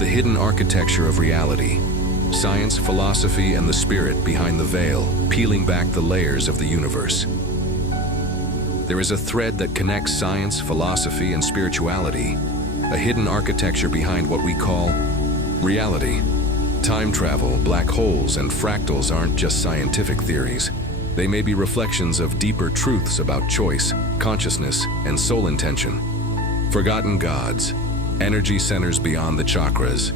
The hidden architecture of reality. Science, philosophy, and the spirit behind the veil, peeling back the layers of the universe. There is a thread that connects science, philosophy, and spirituality, a hidden architecture behind what we call reality. Time travel, black holes, and fractals aren't just scientific theories. They may be reflections of deeper truths about choice, consciousness, and soul intention. Forgotten gods, energy centers beyond the chakras,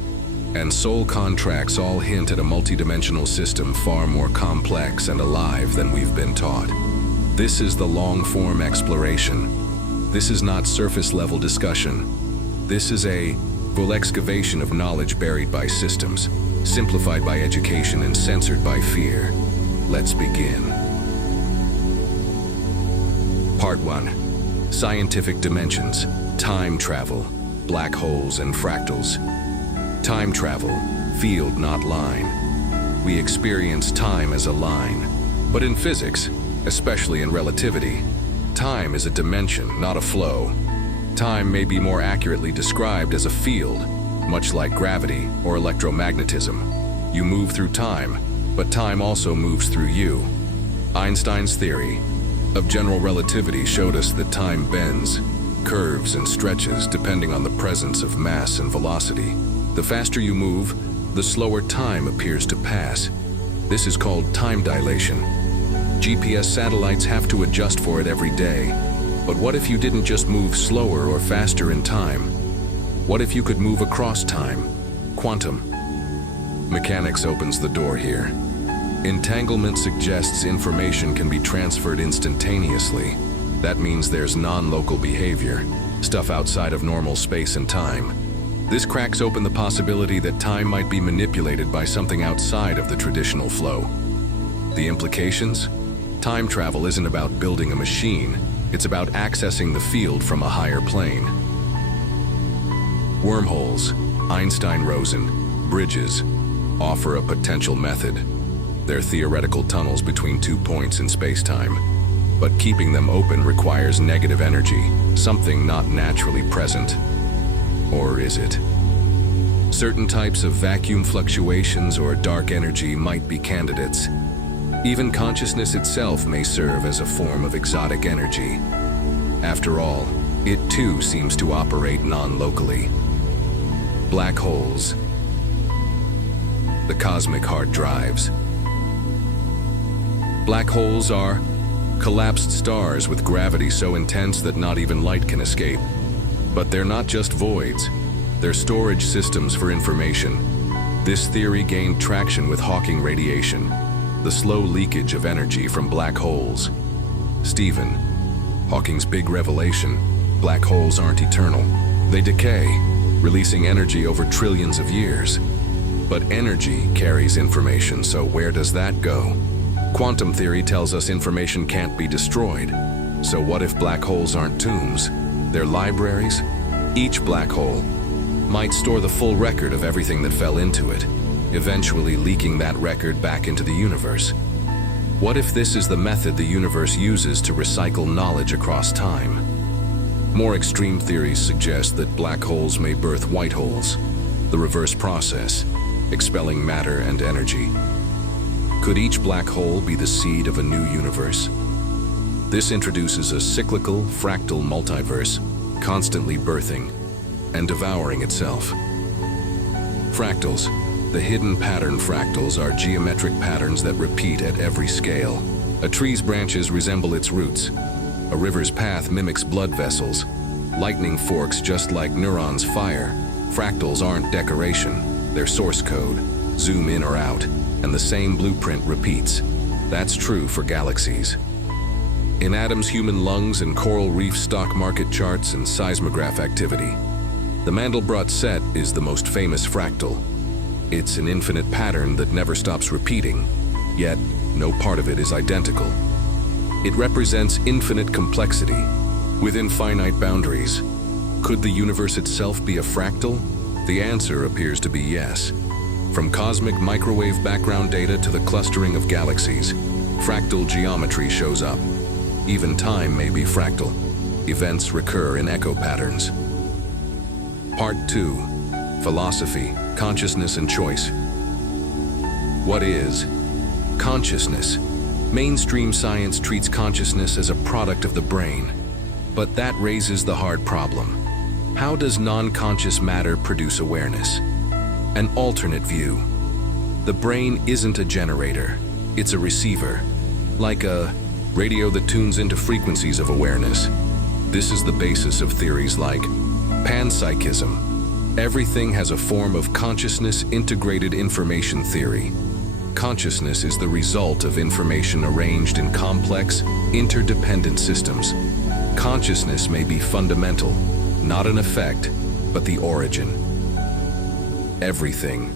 and soul contracts all hint at a multidimensional system far more complex and alive than we've been taught. This is the long-form exploration. This is not surface-level discussion. This is a full excavation of knowledge buried by systems, simplified by education, and censored by fear. Let's begin. Part 1. Scientific dimensions, time travel, black holes and fractals. Time travel, field not line. We experience time as a line. But in physics, especially in relativity, time is a dimension, not a flow. Time may be more accurately described as a field, much like gravity or electromagnetism. You move through time, but time also moves through you. Einstein's theory of general relativity showed us that time bends, curves, and stretches depending on the presence of mass and velocity. The faster you move, the slower time appears to pass. This is called time dilation. GPS satellites have to adjust for it every day. But what if you didn't just move slower or faster in time? What if you could move across time? Quantum mechanics opens the door here. Entanglement suggests information can be transferred instantaneously. That means there's non-local behavior, stuff outside of normal space and time. This cracks open the possibility that time might be manipulated by something outside of the traditional flow. The implications? Time travel isn't about building a machine. It's about accessing the field from a higher plane. Wormholes, Einstein-Rosen, bridges offer a potential method. They're theoretical tunnels between 2 points in space-time. But keeping them open requires negative energy, something not naturally present. Or is it? Certain types of vacuum fluctuations or dark energy might be candidates. Even consciousness itself may serve as a form of exotic energy. After all, it too seems to operate non-locally. Black holes. The cosmic hard drives. Black holes are collapsed stars with gravity so intense that not even light can escape. But they're not just voids. They're storage systems for information. This theory gained traction with Hawking radiation, the slow leakage of energy from black holes. Stephen Hawking's big revelation: black holes aren't eternal. They decay, releasing energy over trillions of years. But energy carries information, so where does that go? Quantum theory tells us information can't be destroyed. So what if black holes aren't tombs? They're libraries? Each black hole might store the full record of everything that fell into it, eventually leaking that record back into the universe. What if this is the method the universe uses to recycle knowledge across time? More extreme theories suggest that black holes may birth white holes, the reverse process, expelling matter and energy. Could each black hole be the seed of a new universe? This introduces a cyclical, fractal multiverse, constantly birthing and devouring itself. Fractals. The hidden pattern fractals are geometric patterns that repeat at every scale. A tree's branches resemble its roots. A river's path mimics blood vessels. Lightning forks just like neurons fire. Fractals aren't decoration, they're source code. Zoom in or out, and the same blueprint repeats. That's true for galaxies. In Adam's human lungs and coral reef stock market charts and seismograph activity, the Mandelbrot set is the most famous fractal. It's an infinite pattern that never stops repeating, yet no part of it is identical. It represents infinite complexity within finite boundaries. Could the universe itself be a fractal? The answer appears to be yes. From cosmic microwave background data to the clustering of galaxies, fractal geometry shows up. Even time may be fractal. Events recur in echo patterns. Part 2. philosophy, consciousness, and choice. What is consciousness? Mainstream science treats consciousness as a product of the brain, but that raises the hard problem. How does non-conscious matter produce awareness? An alternate view. The brain isn't a generator, it's a receiver, like a radio that tunes into frequencies of awareness. This is the basis of theories like panpsychism. Everything has a form of consciousness integrated information theory. Consciousness is the result of information arranged in complex, interdependent systems. Consciousness may be fundamental, not an effect, but the origin. Everything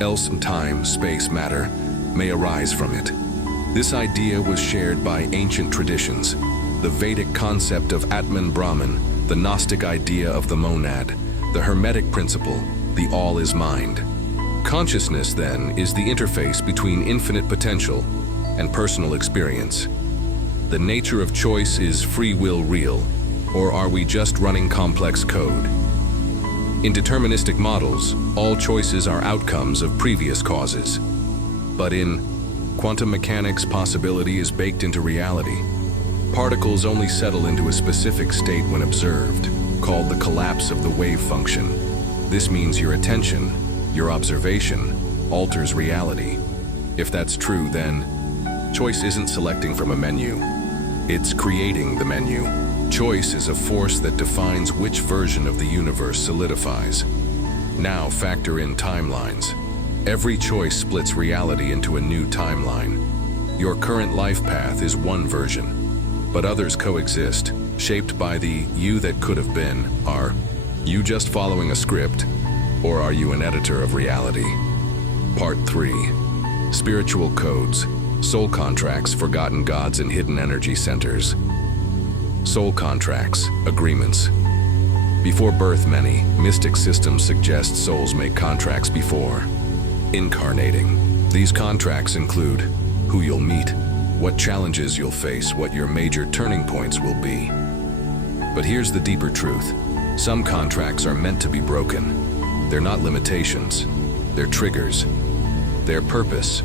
else in time, space, matter may arise from it. This idea was shared by ancient traditions. The Vedic concept of Atman Brahman, the Gnostic idea of the monad, the Hermetic principle, the all is mind. Consciousness, then, is the interface between infinite potential and personal experience. The nature of choice is free will real, or are we just running complex code? In deterministic models, all choices are outcomes of previous causes. But in quantum mechanics, possibility is baked into reality. Particles only settle into a specific state when observed, called the collapse of the wave function. This means your attention, your observation, alters reality. If that's true, then choice isn't selecting from a menu. It's creating the menu. Choice is a force that defines which version of the universe solidifies. Now factor in timelines. Every choice splits reality into a new timeline. Your current life path is one version, but others coexist, shaped by the you that could have been. Are you just following a script, or are you an editor of reality? Part 3. Spiritual codes, soul contracts, forgotten gods, and hidden energy centers. Soul contracts, agreements. Before birth, many mystic systems suggest souls make contracts before incarnating. These contracts include who you'll meet, what challenges you'll face, what your major turning points will be. But here's the deeper truth. Some contracts are meant to be broken. They're not limitations, they're triggers. Their purpose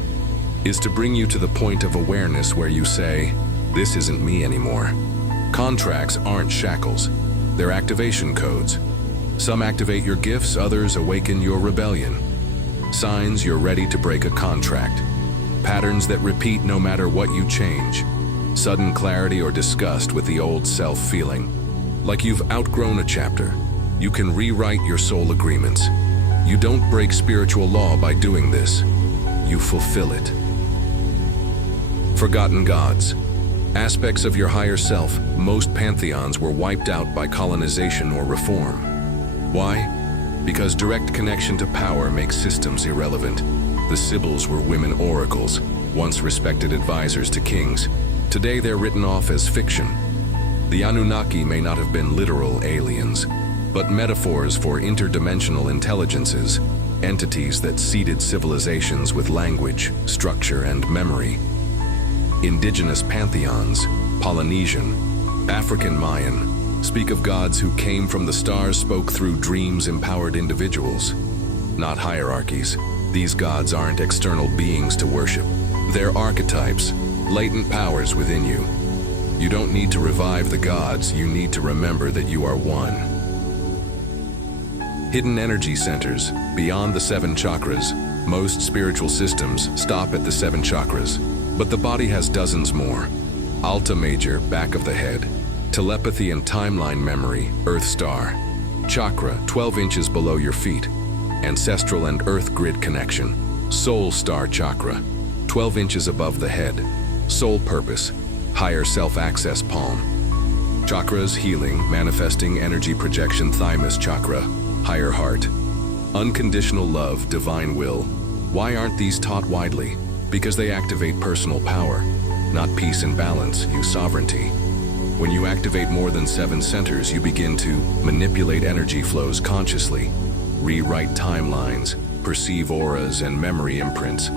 is to bring you to the point of awareness where you say, this isn't me anymore. Contracts aren't shackles, they're activation codes. Some activate your gifts, others awaken your rebellion. Signs you're ready to break a contract. Patterns that repeat no matter what you change. Sudden clarity or disgust with the old self feeling. Like you've outgrown a chapter. You can rewrite your soul agreements. You don't break spiritual law by doing this. You fulfill it. Forgotten gods. Aspects of your higher self, most pantheons were wiped out by colonization or reform. Why? Because direct connection to power makes systems irrelevant. The Sibyls were women oracles, once respected advisors to kings. Today they're written off as fiction. The Anunnaki may not have been literal aliens, but metaphors for interdimensional intelligences, entities that seeded civilizations with language, structure, and memory. Indigenous pantheons, Polynesian, African Mayan, speak of gods who came from the stars, spoke through dreams, empowered individuals. Not hierarchies. These gods aren't external beings to worship. They're archetypes, latent powers within you. You don't need to revive the gods, you need to remember that you are one. Hidden energy centers, beyond the 7 chakras. Most spiritual systems stop at the 7 chakras, but the body has dozens more. Alta Major, back of the head. Telepathy and timeline memory, Earth Star. Chakra, 12 inches below your feet. Ancestral and Earth grid connection. Soul Star Chakra, 12 inches above the head. Soul Purpose, higher self-access palm. Chakras, healing, manifesting, energy projection, Thymus Chakra, higher heart. Unconditional love, divine will. Why aren't these taught widely? Because they activate personal power, not peace and balance, sovereignty. When you activate more than 7 centers, you begin to manipulate energy flows consciously, rewrite timelines, perceive auras and memory imprints.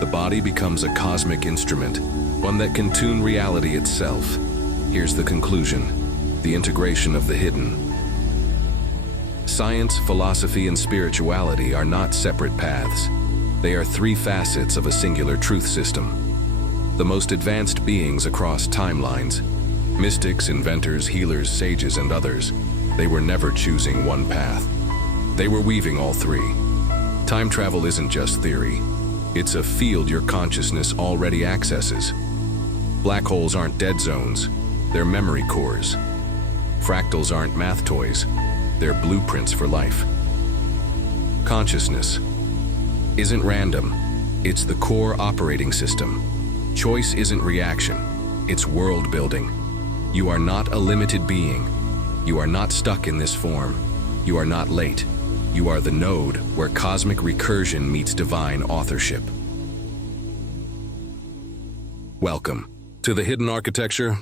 The body becomes a cosmic instrument, one that can tune reality itself. Here's the conclusion: the integration of the hidden Science, philosophy, and spirituality are not separate paths. They are three facets of a singular truth system. The most advanced beings across timelines, mystics, inventors, healers, sages, and others, they were never choosing one path. They were weaving all three. Time travel isn't just theory. It's a field your consciousness already accesses. Black holes aren't dead zones, they're memory cores. Fractals aren't math toys, they're blueprints for life. Consciousness isn't random, it's the core operating system. Choice isn't reaction, it's world building. You are not a limited being. You are not stuck in this form. You are not late. You are the node where cosmic recursion meets divine authorship. Welcome to the Hidden Architecture.